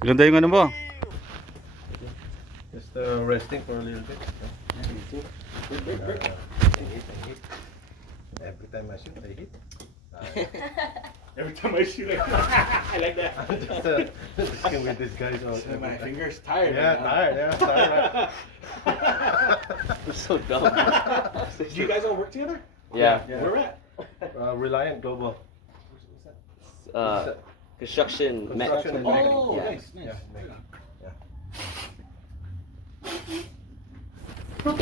Ganda yung ano mo. Just resting for a little bit. Every time I shoot, I hit. Every time I shoot, I like that. Just with these guys. My fingers tired. Yeah, tired. Yeah, tired. I'm so dumb. Do you guys all work together? Yeah. Where at? Reliant Global. Construction. Construction and Oh, Yeah. nice, nice. Yeah, Oh,